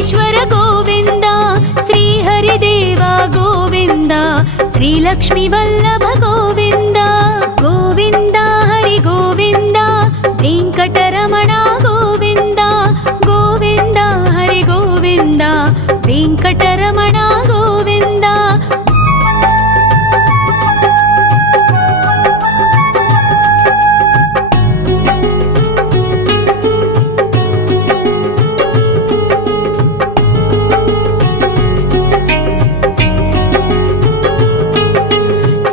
వెంకటేశ్వర గోవింద, శ్రీహరిదేవ గోవింద, శ్రీలక్ష్మీ వల్లభ గోవింద. గోవింద హరి గోవింద, వెంకటరమణ గోవింద. గోవింద హరి గోవింద, వెంకటరమణ గోవింద.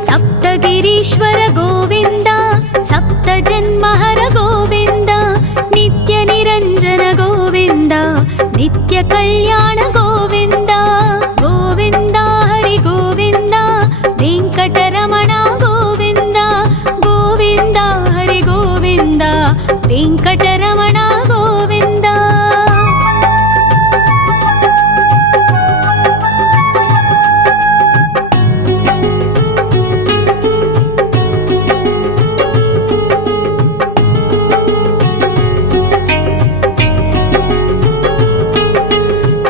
సప్తగిరీశ్వర గోవింద, సప్త జన్మహర గోవింద, నిత్య నిరంజన గోవింద, నిత్య కళ్యాణ గోవింద. గోవింద హరి గోవింద, వెంకటరమణ గోవింద. గోవింద హరి గోవింద, వెంకటరమణ గోవింద.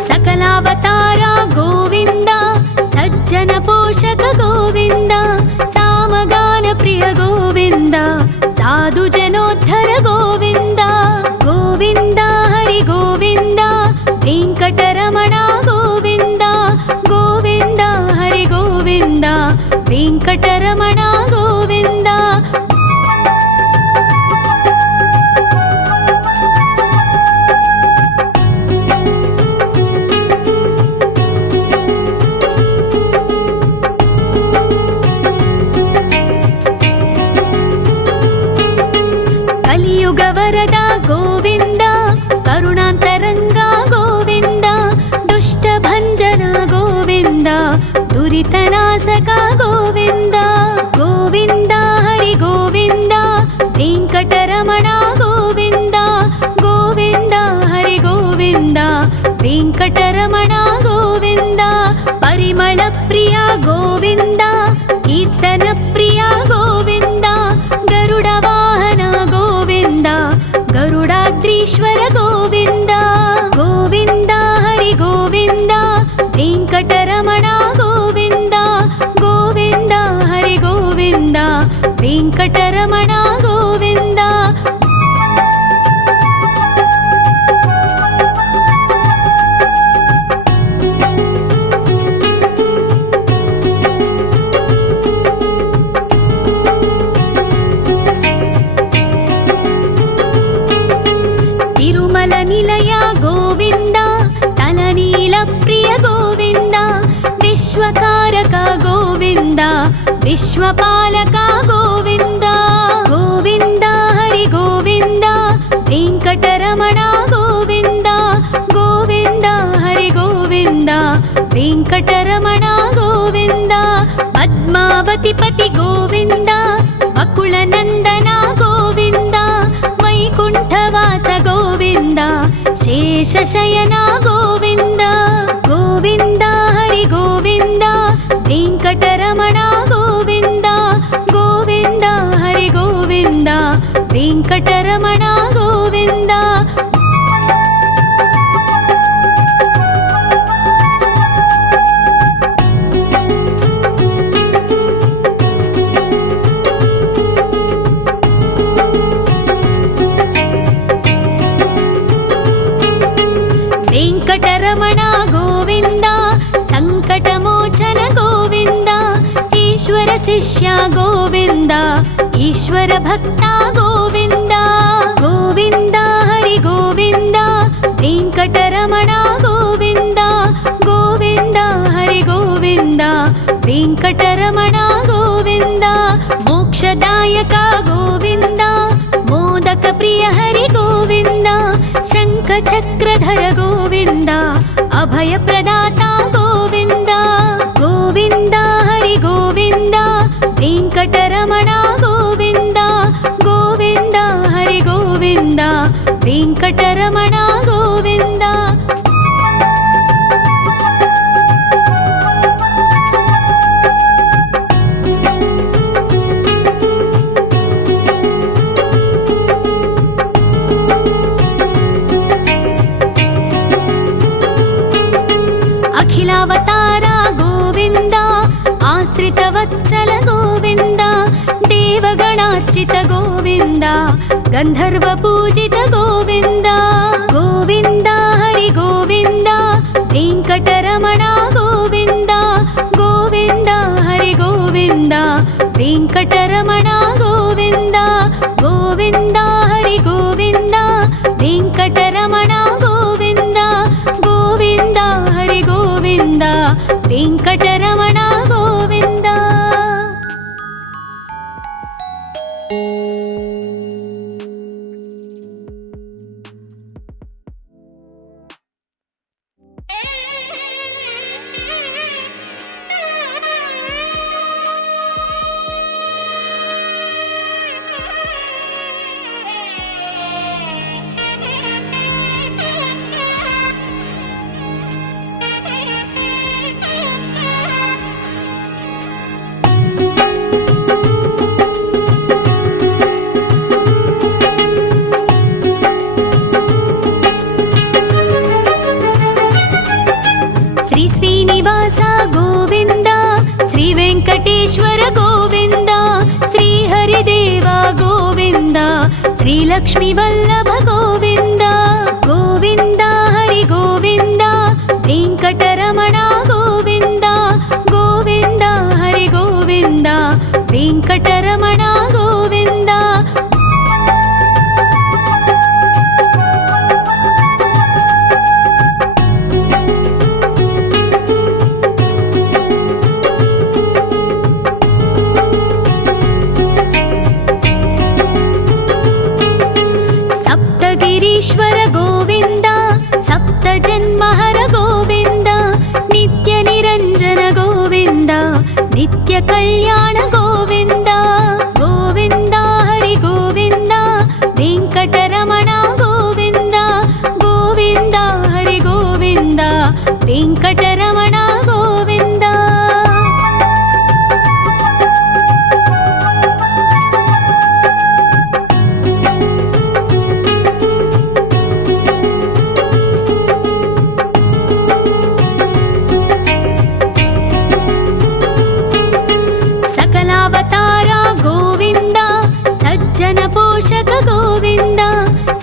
సకలావతార గోవింద, సజ్జన పోషక గోవింద, సామగాన ప్రియ గోవింద, సాధు జనోద్ధర గోవింద. గోవింద హరి గోవింద, వెంకటరమణ గోవింద. గోవింద హరి గోవింద, వెంకటరమణ గోవింద. కలియుగ వరద గోవింద, కరుణాంతరంగ గోవింద, దుష్ట భంజన గోవింద, దురితనాశక గోవింద. గోవింద హరి గోవింద, వెంకటరమణ గోవింద. గోవింద హరి గోవింద, వెంకటరమణ గోవింద. పరిమళ ప్రియ గోవింద, కీర్తన ప్రియ గోవింద, గరుడ వాహన గోవింద, గరుడాద్రీశ్వర గోవింద. గోవింద హరి గోవింద, వెంకటరమణ గోవింద. గోవింద హరి గోవింద, వెంకటరమణ గోవింద. తిరుమల నిలయ గోవింద, తలనీల ప్రియ గోవింద, విశ్వకారక గోవింద, విశ్వపాలక గోవింద. గోవింద హరి గోవింద, వెంకటరమణ గోవింద. గోవింద హరి గోవింద, వెంకటరమణ గోవింద. పద్మావతి పతి గోవింద, అకుల నందన గోవింద, వైకుంఠవాస గోవింద, శేషశయన గోవింద. గోవింద హరి గోవింద, వెంకటరమణ గోవింద. గోవింద హరి గోవింద, వెంకటరమణ గోవింద. వెంకటరమణ గోవింద, సంకటమోచన గోవింద, ఈశ్వర శిష్య గోవింద, ఈశ్వర భక్త గోవింద. గోవింద హరి గోవింద, వెంకటరమణ గోవింద. గోవింద హరి గోవింద, వెంకటరమణ గోవింద. మోక్షదాయక గోవింద, మోదక ప్రియ హరి గోవింద, శంఖ చక్రధర గోవింద, అభయ ప్రదాత గోవింద. గోవింద హరి గోవింద, వెంకటరమణ గోవింద. గోవింద హరి గోవింద, వెంకటరమణ గోవింద. आश्रितवत्सल गोविन्द देवगणार्चित गोविन्द गन्धर्वपूजित गोविन्द गोविन्द हरि गोविन्द वेङ्कटरमण गोविन्द गोविन्द हरि गोविन्द वेङ्कटरमण गोविन्द गोविन्द हरि गोविन्द वेङ्कटरमण गोविन्द गोविन्द हरि गोविन्द वेङ्कटरमण गोविन्द। श्रीनिवास गोविन्द श्री वेङ्कटेश्वर गोविन्द श्री हरिदेव गोविन्द श्री लक्ष्मीवल्लभ गोविन्द गोविन्द हरि गोविन्द वेङ्कटरमण गोविन्द गोविन्द हरि गोविन्द वेङ्कटरमण गोविन्द। गिरीश्वर गोविन्द सप्तजन्महर गोविन्द नित्यनिरञ्जन गोविन्द नित्यकल्याण गोविन्द गोविन्द हरि गोविन्द वेङ्कटरमण गोविन्द गोविन्द हरि गोविन्द वेङ्कटरमण गोविन्द। सकलावतार गोविन्द सज्जन पोषक गोविन्द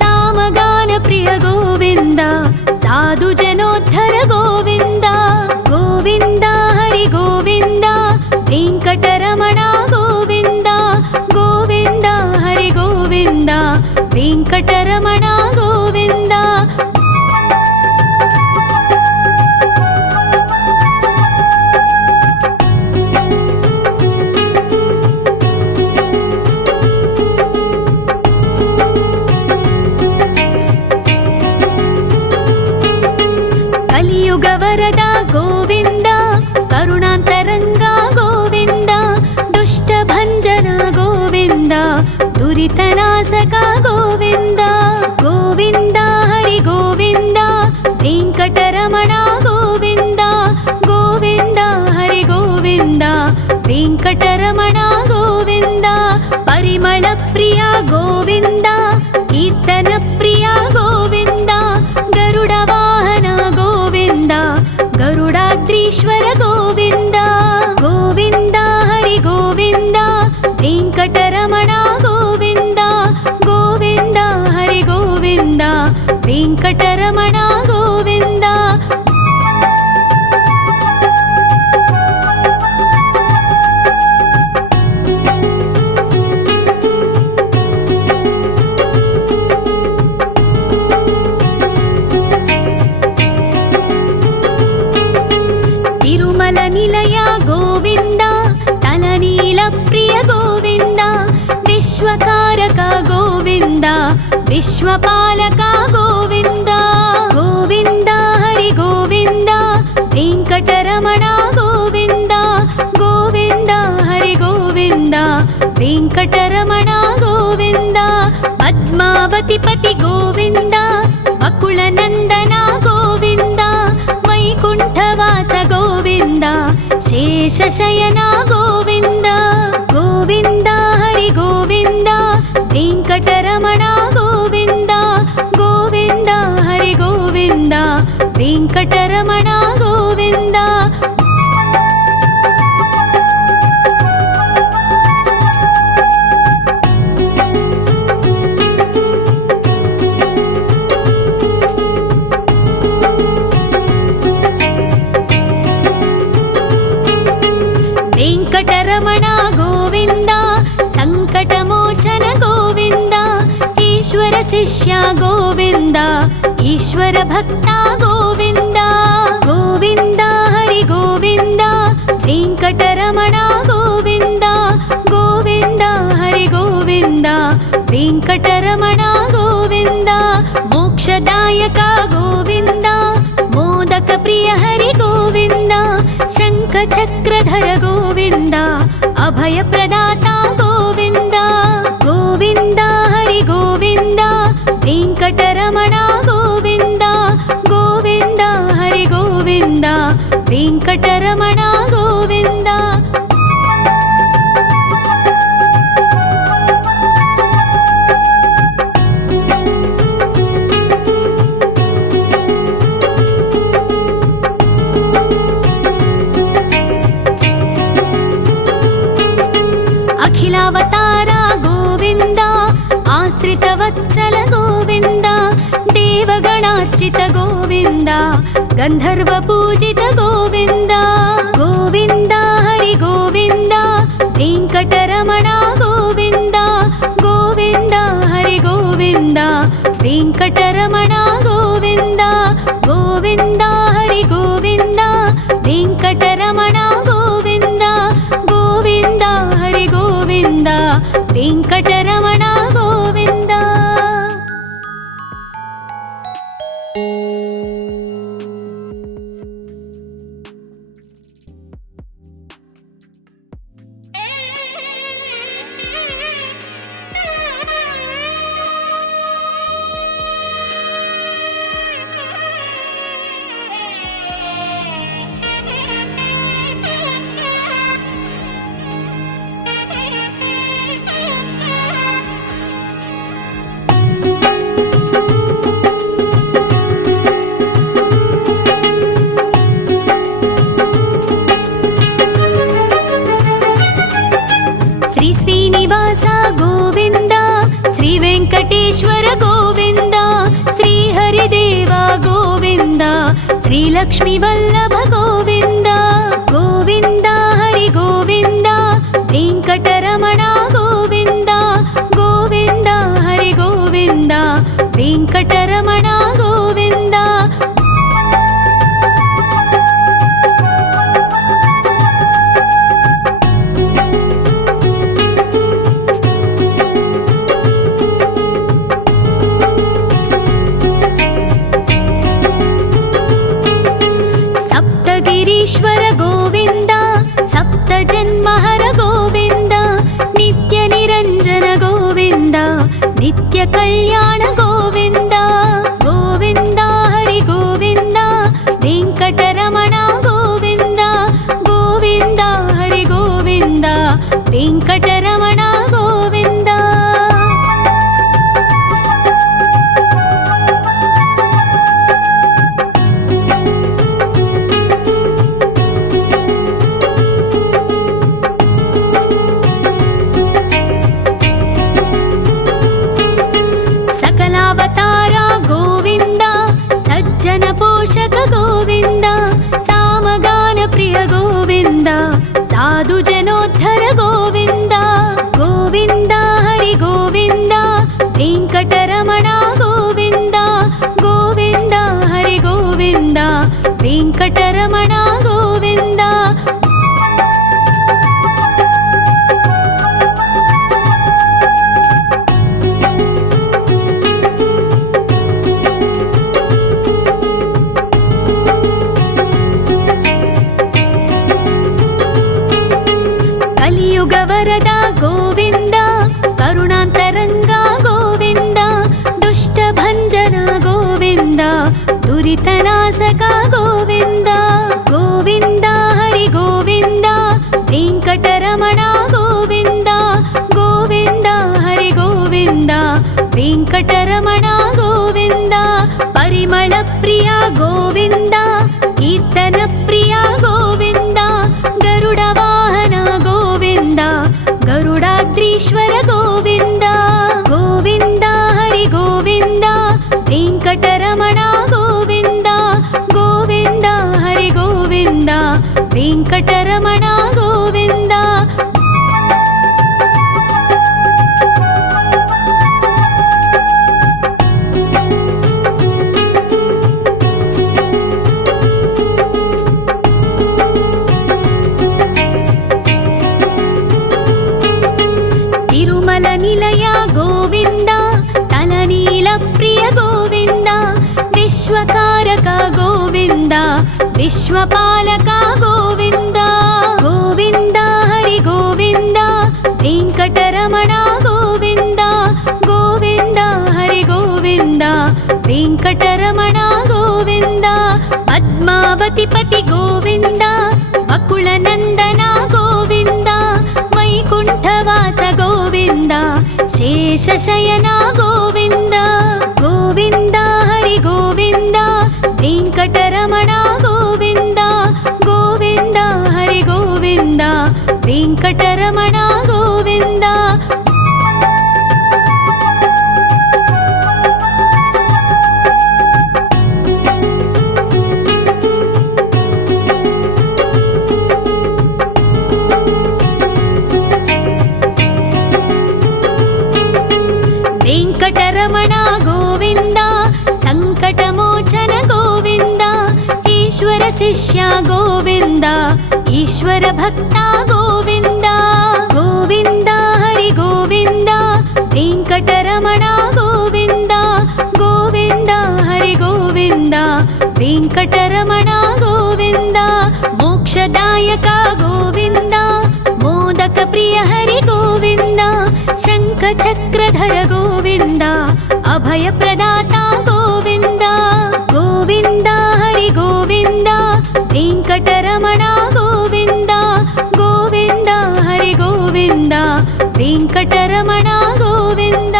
सामगान प्रिय गोविन्द साधु जनोद्धर गोविन्द गोविन्द हरि गोविन्द वेङ्कटरमण गोविन्द गोविन्द हरि गोविन्द वेङ्कटरमण गोविन्द। कलियुग वरद गोविन्द करुणान्तरङ्ग गोविन्द दुष्टभञ्जन गोविन्द दुरितनाशक गोविन्द गोविन्द हरि गोविन्द वेङ्कटरमण गोविन्द गोविन्द हरि गोविन्द वेङ्कटरमण गोविन्द। परिमल प्रिय गोविन्द कीर्तन प्रिय गोविन्द गरुड वाहन गोविन्द गरुडाद्रीश्वर गोविन्द गोविन्द हरि गोविन्द वेङ्कटरमण गोविन्द गोविन्द हरि गोविन्द वेङ्कटरमण गोविन्द। तिरुमल निलय गोविन्द तलनील प्रिय गोविन्द विश्वकारक गोविन्द विश्वपालक गोविन्द गोविन्द हरि गोविन्द वेङ्कटरमण गोविन्द गोविन्द हरि गोविन्द वेङ्कटरमण गोविन्द। पद्मावति पति गोविन्द बकुलनन्दन गोविन्द वैकुण्ठवास गोविन्द शेषशयन गोविन्द गोविन्द हरि गोविन्द वेङ्कटरमण गोविन्द गोविन्द हरि गोविन्द वेङ्कटरमण गोविन्द। వెంకటరమణ గోవింద సంకటమోచన గోవింద ఈశ్వర శిష్య గోవింద ఈశ్వర భక్త గోవింద గోవింద హరి గోవింద వెంకటరమణ గోవింద గోవింద హరి గోవింద వెంకటరమణ గోవింద మోక్షదాయక గోవింద మోదక ప్రియ హరి గోవింద శంఖ చక్రధర గోవింద అభయ ప్రదాత గోవింద గోవింద హరి గోవింద వెంకటరమణ గోవింద గోవింద హరి గోవింద వెంకటరమణ గోవింద అఖిలావతార గోవింద ఆశ్రిత వత్సల గోవింద దేవగణార్చిత గోవింద గంధర్వ పూజిత గోవింద గోవింద హరి గోవింద వెంకటరమణ గోవింద గోవింద హరి గోవింద వెంకటరమణ గోవింద గోవింద హరి గోవింద వెంకటరమణ గోవింద గోవింద హరి గోవింద వెంకటరమణ గోవింద శ్రీ శ్రీనివాస గోవింద శ్రీ వెంకటేశ్వర గోవింద శ్రీ హరిదేవ గోవింద శ్రీ లక్ష్మీ వల్లభ గోవింద గోవింద హరి గోవింద వెంకటరమణ గోవింద గోవింద హరి గోవింద వెంకటరమణ గోవింద సప్తగిరీశ్వర గోవింద సప్త జన్మహర గోవింద నిత్య నిరంజన గోవింద నిత్య కళ్యాణ గోవింద గోవింద హరి గోవింద వెంకటరమణ గోవింద గోవింద హరి గోవింద వెంకటరమణ గోవింద సకలావతార గోవింద సజ్జన పోషక గోవింద సామగాన ప్రియ గోవింద సాధు జనోద్ధర గోవింద గోవింద హరి గోవింద వెంకటరమణ గోవింద గోవింద హరి గోవింద వెంకటరమణ గోవింద కలియుగ వరద గోవింద కరుణాంతరంగ గోవింద దుష్ట భంజన గోవింద దురితనాశక గోవింద గోవింద హరి గోవింద వెంకటరమణ గోవింద గోవింద హరి గోవింద వెంకటరమణ గోవింద పరిమళ ప్రియ గోవింద కీర్తన ప్రియ గోవింద గరుడ వాహన గోవింద గరుడాద్రీశ్వర గోవింద గోవింద హరి గోవింద వెంకటరమణ గోవింద గోవింద హరి గోవింద వెంకటరమణ గోవింద विश्वपालका गोविन्द गोविन्द हरि गोविन्द वेङ्कटरमणा गोविन्द गोविन्द हरि गोविन्द वेङ्कटरमणा गोविन्द पद्मावतिपति गोविन्द बकुलनन्दना गोविन्द वैकुण्ठवास गोविन्द शेषशयना गोविन्द गोविन्द हरि गोविन्द वेङ्कटरमणा गोविन्द गोविन्द हरि गोविन्द वेङ्कटरमणा गोविन्द वेङ्कटरमणा गोविन्द सङ्कटमोचन गोविन्द ईश्वर शिष्या गोविन्द ईश्वर भक्ता गोविन्द गोविन्द हरि गोविन्द वेङ्कटरमणा गोविन्द गोविन्द हरि गोविन्द वेङ्कटरमणा गोविन्द मोक्षदायक गोविन्द मोदक प्रिय हरि गोविन्द शङ्खचक्रधर गोविन्द अभयप्रदाता गोविन्द गोविन्द हरि गोविन्द वेङ्कटरमणा गोविन्द गोविन्द हरि गोविन्द वेङ्कटरमणा गोविन्द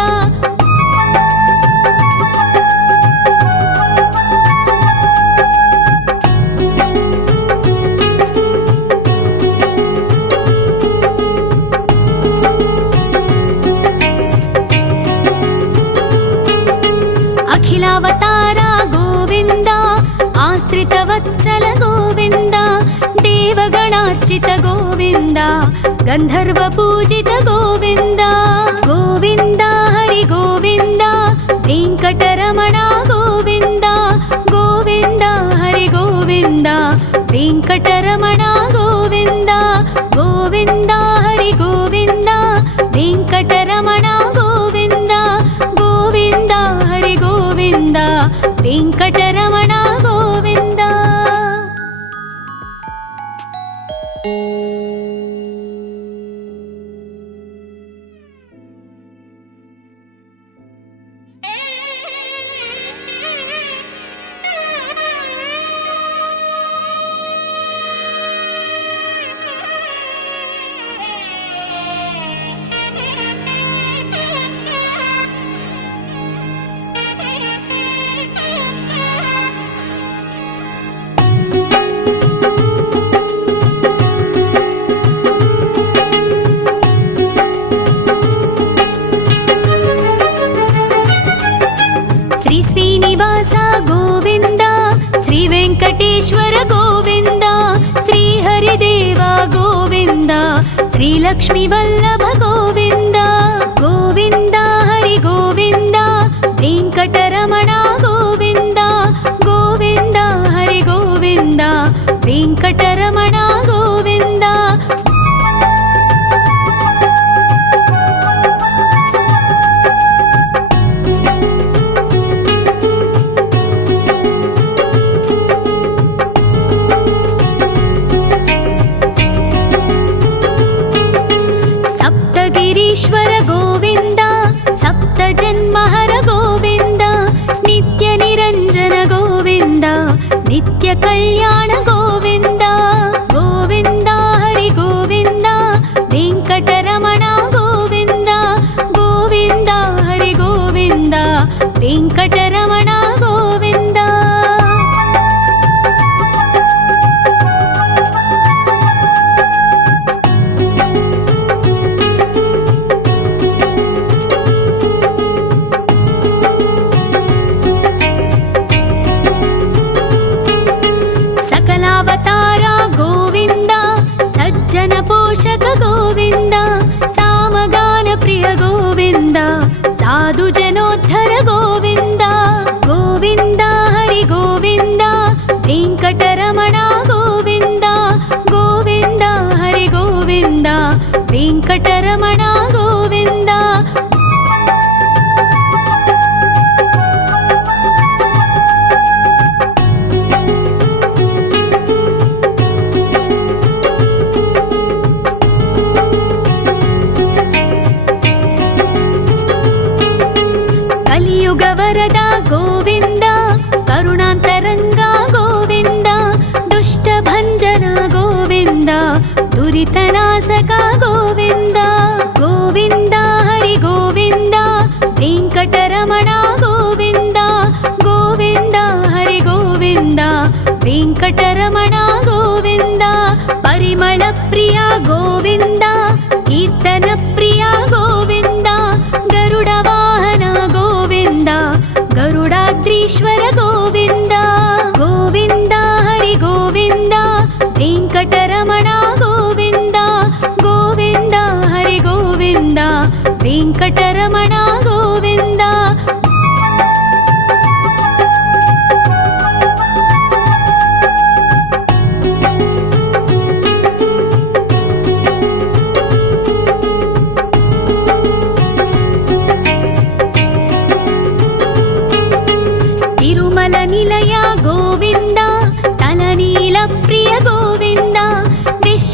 अखिलावतारा गोविन्द आश्रितवत्सल गोविन्द देवगणार्चित गोविन्द गन्धर्वपूजित गोविन्द गोविन्द हरि गोविन्द वेङ्कटरमणा गोविन्द गोविन्द हरि गोविन्द वेङ्कटरमणा गोविन्द गोविन्द हरि गोविन्द वेङ्कटरमणा गोविन्द गोविन्द हरि गोविन्द वेङ्कटरमणा गोविन्द श्रीनिवास गोविन्द श्रीवेङ्कटेश्वर गोविन्द श्रीहरिदेव गोविन्द श्रीलक्ष्मीवल्लभ गोविन्द गोविन्द हरि गोविन्द वेङ्कटरमणा गोविन्द गोविन्द हरि गोविन्द वेङ्कटरमणा गोविन्द ईश्वर गोविन्द सप्तजन्महर गोविन्द नित्यनिरञ्जन गोविन्द नित्यकल्याण गोविन्द गोविन्द हरि गोविन्द वेङ्कटरमणा गोविन्द गोविन्द हरि गोविन्द वेङ्कटरमणा गोविन्द सकलावतारा गोविन्द सज्जन पोषक गोविन्द सामगान प्रिय गोविन्द साधु जनोद्धर गोविन्द गोविन्द हरि गोविन्द वेङ्कटरमणा गोविन्द गोविन्द हरि गोविन्द वेङ्कटरमणा गोविन्द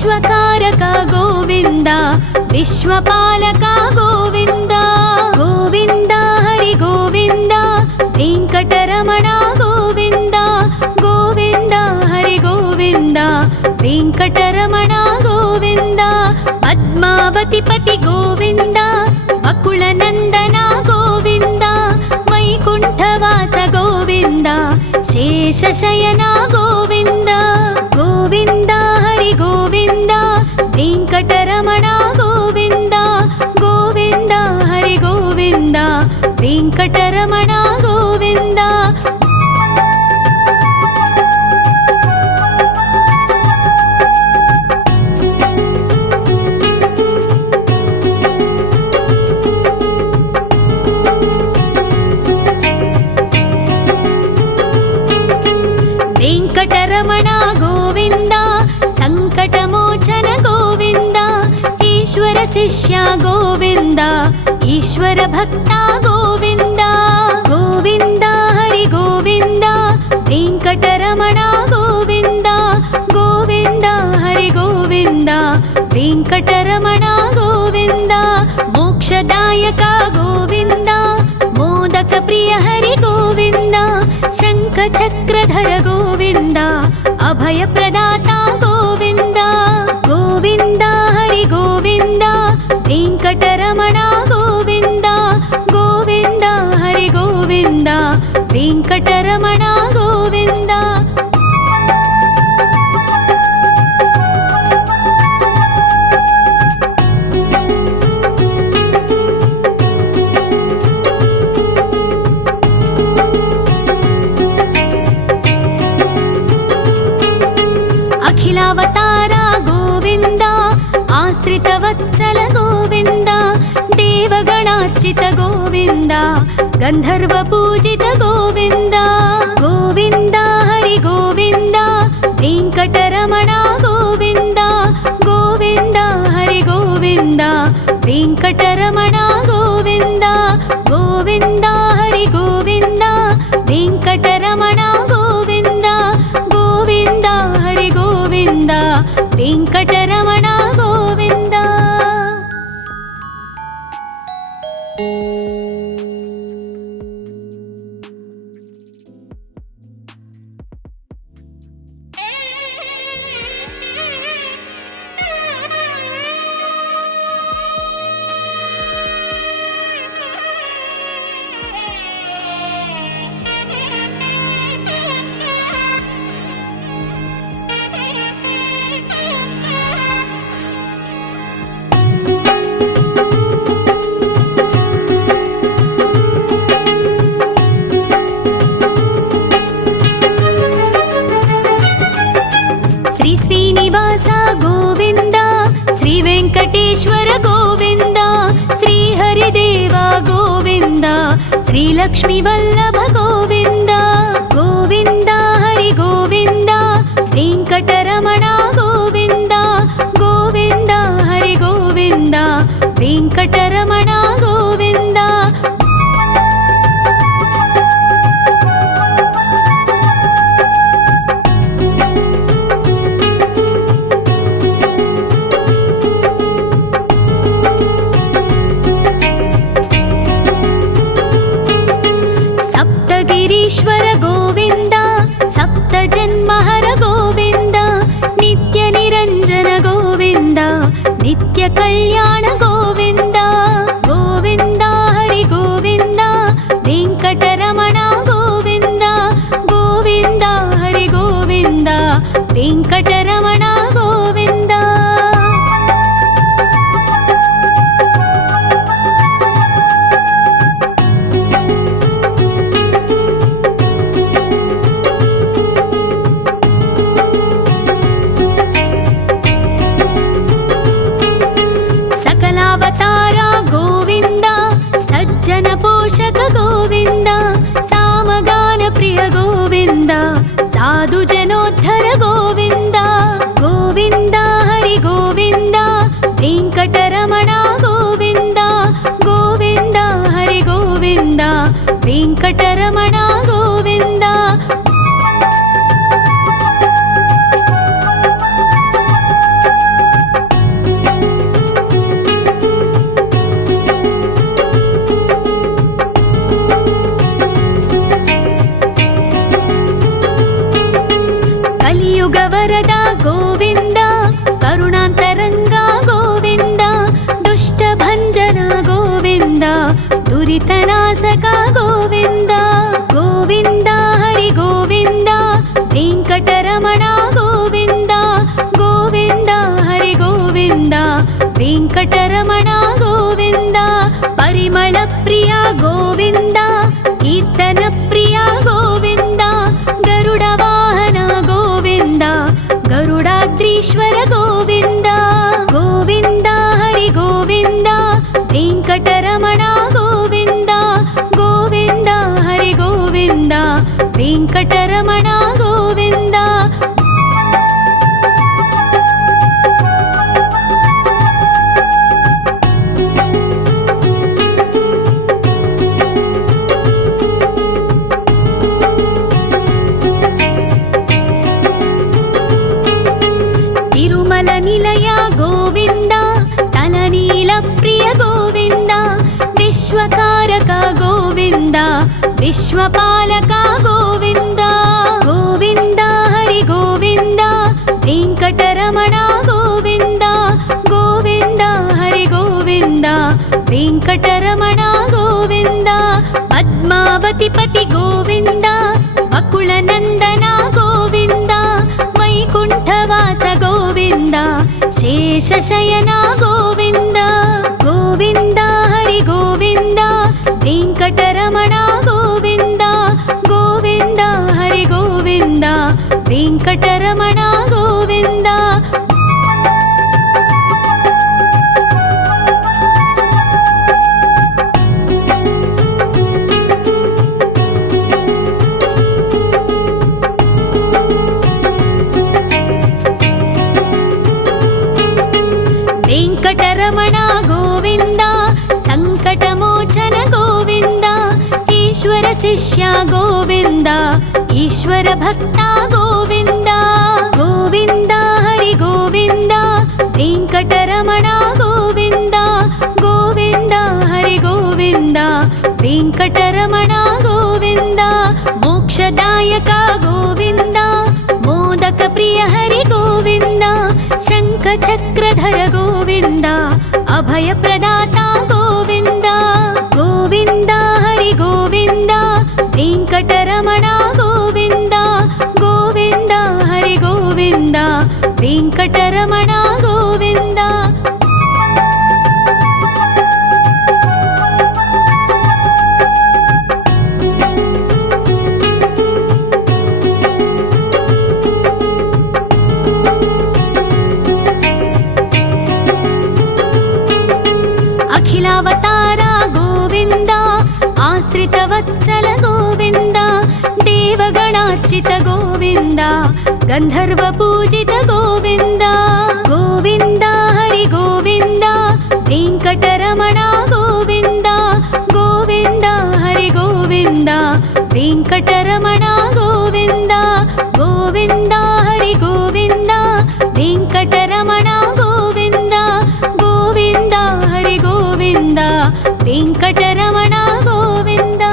विश्वकारक गोविन्द विश्वपालक गोविन्द गोविन्द हरि गोविन्द वेङ्कटरमण गोविन्द गोविन्द हरि गोविन्द वेङ्कटरमण गोविन्द पद्मावतिपति गोविन्द बकुलनन्दन गोविन्द वैकुण्ठवास गोविन्द शेषशयन गोविन्द गोविन्द हरि गोविन्द वेङ्कटरमण गोविन्द गोविन्द हरि गोविन्द वेङ्कटरमण गोविन्द वेङ्कटरमण गोविन्द सङ्कटमोचन गोविन्द ईश्वर शिष्य गोविन्द ईश्वर भक्त गोविन्द गोविन्द हरि गोविन्द वेङ्कटरमण गोविन्द गोविन्द हरि गोविन्द वेङ्कटरमण गोविन्द मोक्षदायक गोविन्द मोदक प्रिय हरि गोविन्द शङ्खचक्रधर गोविन्द अभयप्रदाता गोविन्द गोविन्द हरि गोविन्द वेङ्कटरमण गोविन्द गोविन्द हरि गोविन्द वेङ्कटरमण गोविन्द अखिलावतार गोविन्द आश्रितवत्सल गोविन्द देवगणार्चित गोविन्द गन्धर्वपूजित गोविन्द गोविन्द हरि गोविन्द वेङ्कटरमण गोविन्द गोविन्द हरि गोविन्द वेङ्कटरमण गोविन्द गोविन्द हरि गोविन्द वेङ्कटरमण गोविन्द गोविन्द हरि गोविन्द वेङ्कटरमण गोविन्द श्री श्रीनिवास गोविन्द श्री वेङ्कटेश्वर गोविन्द श्री हरिदेव गोविन्द श्री लक्ष्मीवल्लभ गोविन्द गोविन्द हरि गोविन्द वेङ्कटरमण गोविन्द गोविन्द हरि गोविन्द वेङ्कटरमण गोविन्द सप्तगिरीश्वर गोविन्द सप्तजन्महर गोविन्द नित्यनिरञ्जन गोविन्द नित्यकल्याण गोविन्द गोविन्द हरि गोविन्द वेङ्कटरमण गोविन्द गोविन्द हरि गोविन्द वेङ्कटरमण गोविन्द ವೆಂಕಟರಮಣ ಗೋವಿಂದ. ಪರಿಮಳ ಪ್ರಿಯ ಗೋವಿಂದ, ಕೀರ್ತನ ಪ್ರಿಯ ಗೋವಿಂದ. ಗರುಡ ವಾಹನ ಗೋವಿಂದ, ಗರುಡಾದ್ರೀಶ್ವರ ಗೋವಿಂದ. ಗೋವಿಂದ ಹರಿ ಗೋವಿಂದ, ವೆಂಕಟರಮಣ ಗೋವಿಂದ. ಗೋವಿಂದ ಹರಿ ಗೋವಿಂದ, ವೆಂಕಟರಮಣ ಗೋವಿಂದ. ತಿರುಮಲ ನಿಲಯ ಗೋವಿಂದ, ತಲನೀಲ ಪ್ರಿಯ ಗೋವಿಂದ. ವಿಶ್ವಕಾರಕ ಗೋವಿಂದ, ವಿಶ್ವಪಾಲಕ ಗೋವಿಂದ. ಗೋವಿಂದ ಹರಿ ಗೋವಿಂದ, ವೆಂಕಟರಮಣ ಗೋವಿಂದ. ಗೋವಿಂದ ಹರಿ ಗೋವಿಂದ, ವೆಂಕಟರಮಣ ಗೋವಿಂದ. ಪದ್ಮಾವತಿ ಪತಿ ಗೋವಿಂದ, ಅಕುಳ ನಂದನ ಗೋವಿಂದ. ವೈಕುಂಠವಾಸ ಗೋವಿಂದ, ಶೇಷಶಯನ ಗೋವಿಂದ. ಗೋವಿಂದ ಹರಿ ಗೋವಿಂದ, ವೆಂಕಟರಮಣ ಗೋವಿಂದ. ಗೋವಿಂದ ಹರಿ ಗೋವಿಂದ, ವೆಂಕಟರಮಣ ಗೋವಿಂದ. ವೆಂಕಟರಮಣ ಗೋವಿಂದ, ಸಂಕಟಮೋಚನ ಗೋವಿಂದ. ಈಶ್ವರ ಶಿಷ್ಯ ಗೋವಿಂದ, ಈಶ್ವರ ಭಕ್ತ ಗೋವಿಂದ. ಗೋವಿಂದ ಹರಿ ಗೋವಿಂದ, ವೆಂಕಟರಮಣ ಗೋವಿಂದ. ಗೋವಿಂದ ಹರಿ ಗೋವಿಂದ, ವೆಂಕಟರಮಣ ಗೋವಿಂದ. ಮೋಕ್ಷದಾಯಕ ಗೋವಿಂದ, ಮೋದಕ ಪ್ರಿಯ ಹರಿ ಗೋವಿಂದ. ಶಂಖ ಚಕ್ರಧರ ಗೋವಿಂದ, ಅಭಯ ಪ್ರದಾತ ಗೋವಿಂದ. ಗೋವಿಂದ ಹರಿ ಗೋವಿಂದ, ವೆಂಕಟರಮಣ ಗೋವಿಂದ. ಗೋವಿಂದ ಹರಿ ಗೋವಿಂದ, ವೆಂಕಟರಮಣ ಗೋವಿಂದ. ಅಖಿಲಾವತಾರ ಗೋವಿಂದ, ಆಶ್ರಿತ ವತ್ಸಲ ಗೋವಿಂದ. ದೇವಗಣಾರ್ಚಿತ ಗೋವಿಂದ, ಗಂಧರ್ವ ಪೂಜಿತ ಗೋವಿಂದ. ಗೋವಿಂದ ಹರಿ ಗೋವಿಂದ, ವೆಂಕಟರಮಣ ಗೋವಿಂದ. ಗೋವಿಂದ ಹರಿ ಗೋವಿಂದ, ವೆಂಕಟರಮಣ ಗೋವಿಂದ. ಗೋವಿಂದ ಹರಿ ಗೋವಿಂದ, ವೆಂಕಟರಮಣ ಗೋವಿಂದ. ಗೋವಿಂದ ಹರಿ ಗೋವಿಂದ, ವೆಂಕಟರಮಣ ಗೋವಿಂದ.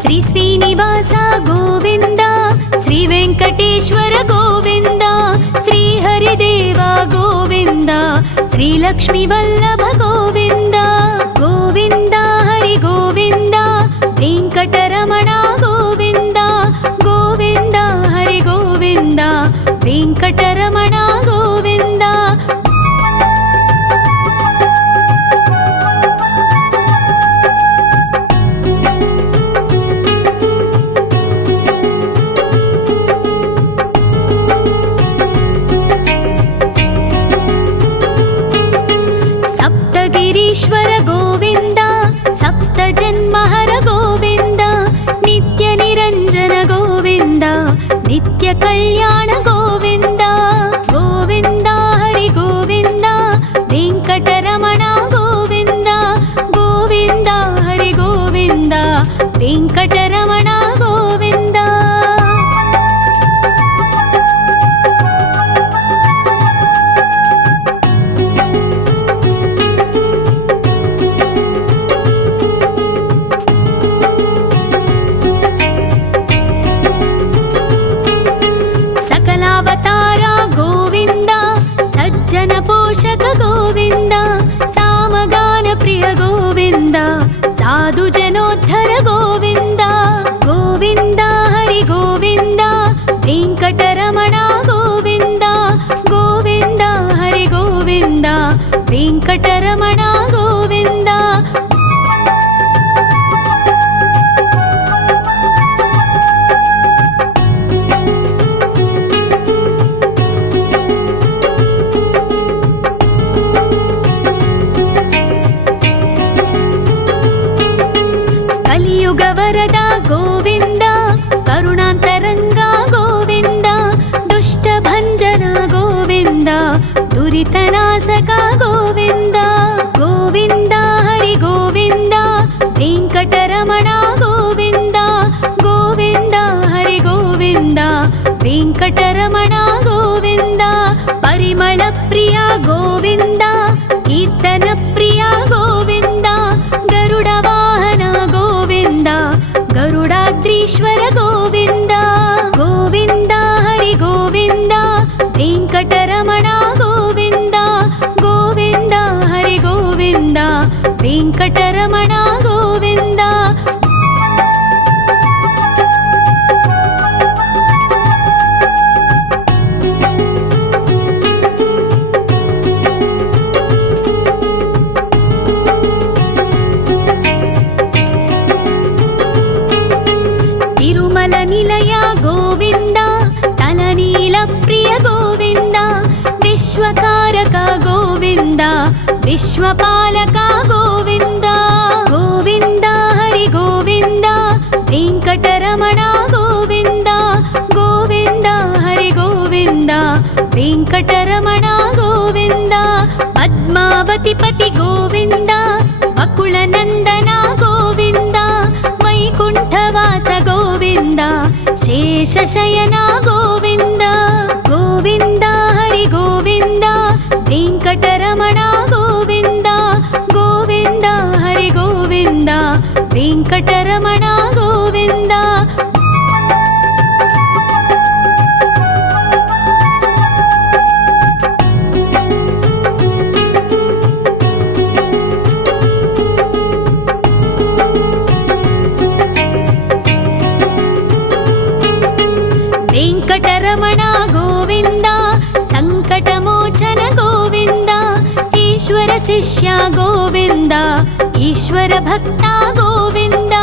ಶ್ರೀ ಶ್ರೀನಿವಾಸ ಗೋವಿಂದ, ಶ್ರೀ ವೆಂಕಟೇಶ್ವರ ಗೋವಿಂದ. ಶ್ರೀ ಹರಿದೇವ ಗೋವಿಂದ, ಶ್ರೀ ಲಕ್ಷ್ಮೀ ವಲ್ಲಭ ಗೋವಿಂದ. ಗೋವಿಂದ ಹರಿ ಗೋವಿಂದ, ವೆಂಕಟರಮಣ ಗೋವಿಂದ. ಗೋವಿಂದ ಹರಿ ಗೋವಿಂದ, ವೆಂಕಟರಮಣ ಗೋವಿಂದ. కలియుగ వరద గోవింద, కరుణాంతరంగ గోవింద, దుష్ట భంజన గోవింద, దురితనాశక గోవింద. గోవింద హరి గోవింద, వెంకటరమణ గోవింద, గోవింద హరి గోవింద, వెంకటరమణ గోవింద. పరిమళ ప్రియ గోవింద, కీర్తన ప్రియ గోవింద, గరుడ వాహన గోవింద, గరుడాద్రీశ్వర గోవింద. గోవింద హరి గోవింద, వెంకటరమణ గోవింద, గోవింద హరి గోవింద, వెంకటరమణ గోవింద. తిరుమల నిలయ గోవింద, తలనీల ప్రియ గోవింద, విశ్వకారక గోవింద, విశ్వపాలక గోవింద. గోవింద హరి గోవింద, వెంకటరమణ గోవింద, గోవింద హరి గోవింద, వెంకటరమణ గోవింద. పద్మావతి పతి గోవింద, బకుళ నందన గోవింద, వైకుంఠవాస గోవింద, శేషశయన గోవింద. గోవింద హరి గోవింద, వెంకటరమణ గోవింద, గోవింద హరి గోవింద, వెంకటరమణ గోవింద. వెంకటరమణ గోవింద, సంకటమోచన గోవింద, ఈశ్వర శిష్య గోవింద, ఈశ్వర భక్త గోవింద.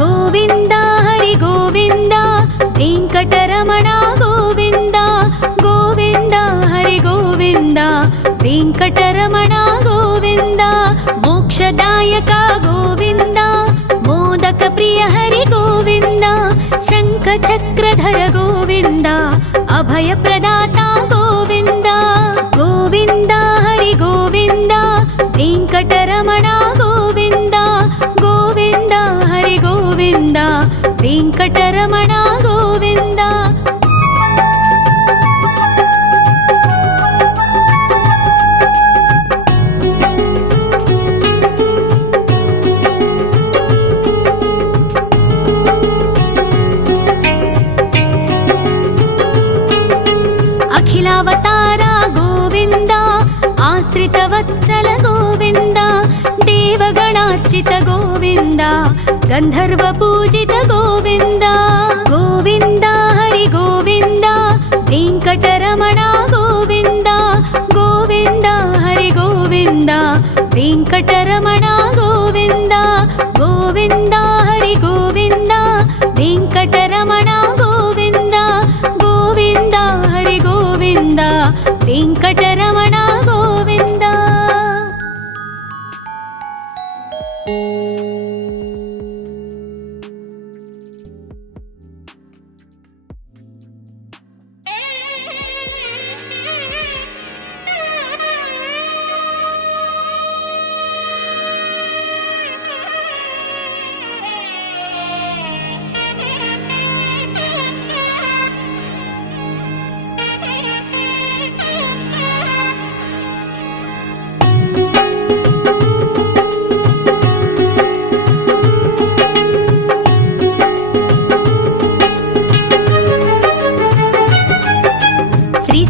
గోవింద హరి గోవింద, వెంకటరమణ గోవింద, గోవింద హరి గోవింద, వెంకటరమణ గోవింద. మోక్షదాయక గోవింద, మోదక ప్రియ హరి గోవింద, శంఖ చక్రధర గోవింద, అభయ ప్రదాత గోవింద. గోవింద హరి గోవింద, వెంకటరమణ గోవింద, గోవింద హరి గోవింద, వెంకటరమణ గోవింద. అఖిలావతార గోవింద, ఆశ్రిత వత్సల గోవింద, దేవగణార్చిత గోవింద, గంధర్వ పూజిత గోవింద. గోవింద హరి గోవింద, వెంకటరమణ గోవింద, గోవింద హరి గోవింద, వెంకటరమణ గోవింద. గోవింద హరి గోవింద, వెంకటరమణ గోవింద, గోవింద హరి గోవింద, వెంకటరమణ గోవింద.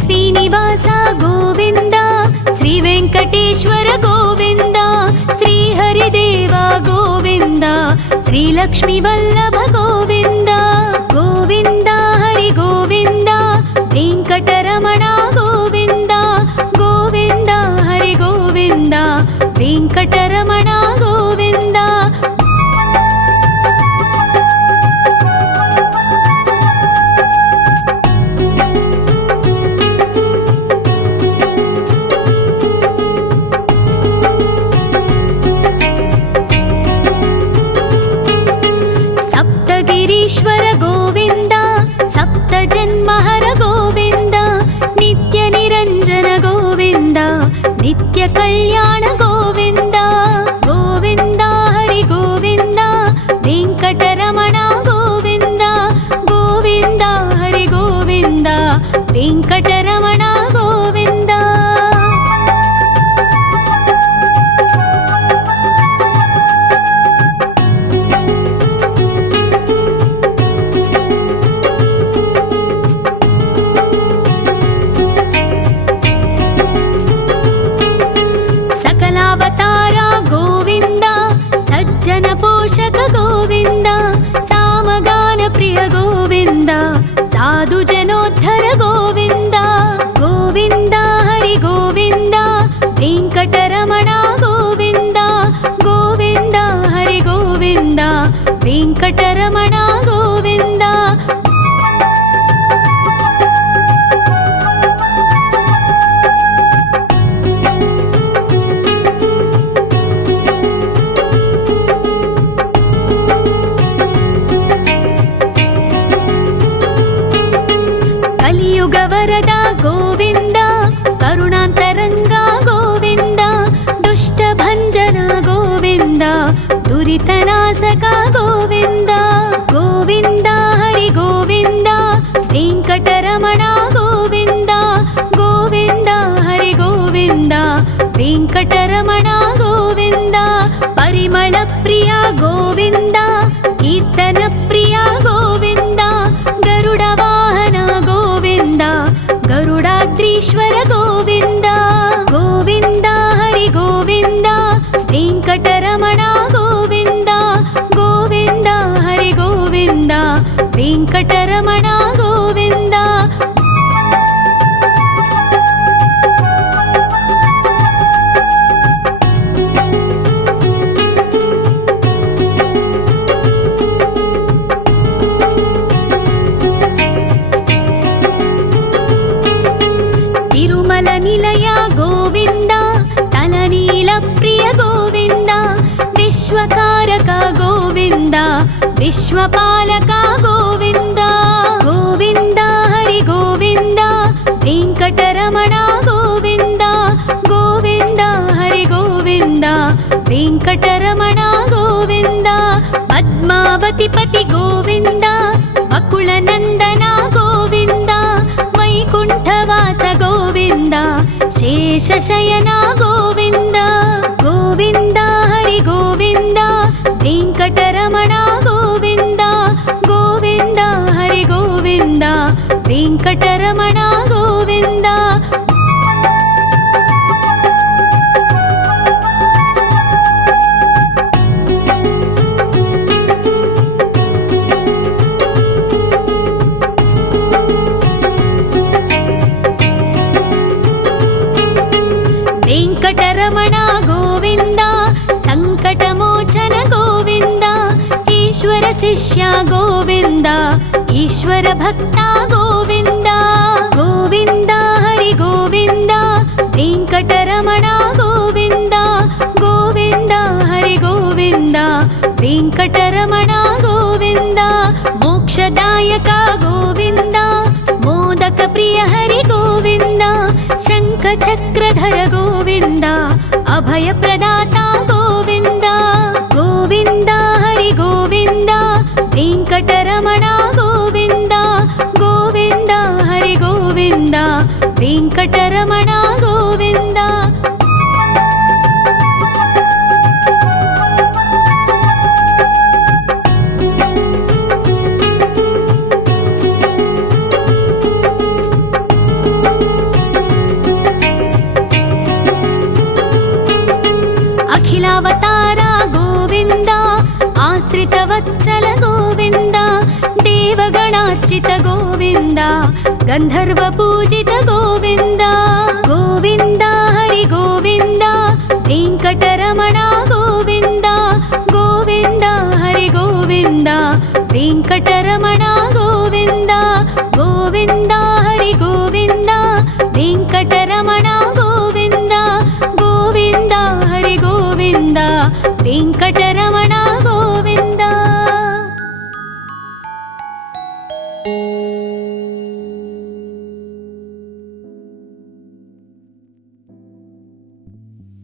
శ్రీనివాస గోవింద, శ్రీ వెంకటేశ్వర గోవింద, శ్రీ హరిదేవ గోవింద, శ్రీ లక్ష్మీ వల్లభ గోవింద. గోవింద హరి గోవింద, వెంకటరమణ గోవింద, గోవింద హరి గోవింద, వెంకటరమణ గోవింద. ವೆಂಕಟರಮಣ ಗೋವಿಂದ. ಕಲಿಯುಗ ವರದ ಗೋವಿಂದ, ಕರುಣಾಂತರಂಗ ಗೋವಿಂದ, ದುಷ್ಟ ಭಂಜನ ಗೋವಿಂದ, ದುರಿತನಾಶಕ ಗೋವಿಂದ. ಗೋವಿಂದ ಹರಿ ಗೋವಿಂದ, ವೆಂಕಟರಮಣ ಗೋವಿಂದ. ಗೋವಿಂದ ಹರಿ ಗೋವಿಂದ, ವೆಂಕಟರಮಣ ಗೋವಿಂದ. ಪರಿಮಳ ಪ್ರಿಯ ಗೋವಿಂದ, ಕೀರ್ತನ ಪ್ರಿಯ ಗೋವಿಂದ. ಗರುಡ ವಾಹನ ಗೋವಿಂದ, ಗರುಡಾದ್ರೀಶ್ವರ ಗೋವಿಂದ. ಗೋವಿಂದ ಹರಿ ಗೋವಿಂದ, ವೆಂಕಟರಮಣ ಗೋವಿಂದ. ಗೋವಿಂದ ಹರಿ ಗೋವಿಂದ, ವೆಂಕಟರಮಣ ಗೋವಿಂದ. ತಿರುಮಲ ನಿಲಯ ಗೋವಿಂದ, ತಲನೀಲ ಪ್ರಿಯ ಗೋವಿಂದ. ವಿಶ್ವಕಾರಕ ಗೋವಿಂದ, ವಿಶ್ವಪಾಲಕ ಗೋವಿಂದ. ಗೋವಿಂದ ಹರಿ ಗೋವಿಂದ, ವೆಂಕಟರಮಣ ಗೋವಿಂದ. ಗೋವಿಂದ ಹರಿ ಗೋವಿಂದ, ವೆಂಕಟರಮಣ ಗೋವಿಂದ. ಪದ್ಮಾವತಿ ಪತಿ ಗೋವಿಂದ, ಬಕುಳ ನಂದನ ಗೋವಿಂದ. ವೈಕುಂಠವಾಸ ಗೋವಿಂದ, ಶೇಷಶಯನ ಗೋವಿಂದ. ಗೋವಿಂದ ಹರಿ ಗೋವಿಂದ, ವೆಂಕಟರಮಣ ಗೋವಿಂದ. ಗೋವಿಂದ ಹರಿ ಗೋವಿಂದ, ವೆಂಕಟರಮಣ ಗೋವಿಂದ. ವೆಂಕಟರಮಣ ಗೋವಿಂದ, ಸಂಕಟಮೋಚನ ಗೋವಿಂದ. ಈಶ್ವರ ಶಿಷ್ಯ ಗೋವಿಂದ, ಈಶ್ವರ ಭಕ್ತ ಗೋವಿಂದ. ಗೋವಿಂದ ಹರಿ ಗೋವಿಂದ, ವೆಂಕಟರಮಣ ಗೋವಿಂದ. ಗೋವಿಂದ ಹರಿ ಗೋವಿಂದ, ವೆಂಕಟರಮಣ ಗೋವಿಂದ. ಮೋಕ್ಷದಾಯಕ ಗೋವಿಂದ, ಮೋದಕ ಪ್ರಿಯ ಹರಿ ಗೋವಿಂದ. ಶಂಖ ಚಕ್ರಧರ ಗೋವಿಂದ, ಅಭಯ ಪ್ರದಾತ ಗೋವಿಂದ. ಗೋವಿಂದ ಹರಿ ಗೋವಿಂದ, ವೆಂಕಟರಮಣ ಗೋವಿಂದ. ಗೋವಿಂದ ಹರಿ ಗೋವಿಂದ, ವೆಂಕಟರಮಣ ಗೋವಿಂದ. ಅಖಿಲಾವತಾರ ಗೋವಿಂದ, ಆಶ್ರಿತ ವತ್ಸಲ ಗೋವಿಂದ. ದೇವಗಣಾರ್ಚಿತ ಗೋವಿಂದ, ಗಂಧರ್ವ ಪೂಜಿತ ಗೋವಿಂದ. ಗೋವಿಂದ ಹರಿ ಗೋವಿಂದ, ವೆಂಕಟರಮಣ ಗೋವಿಂದ. ಗೋವಿಂದ ಹರಿ ಗೋವಿಂದ, ವೆಂಕಟರಮಣ ಗೋವಿಂದ. ಗೋವಿಂದ ಹರಿ ಗೋವಿಂದ, ವೆಂಕಟರಮಣ ಗೋವಿಂದ. ಗೋವಿಂದ ಹರಿ ಗೋವಿಂದ, ವೆಂಕಟರಮಣ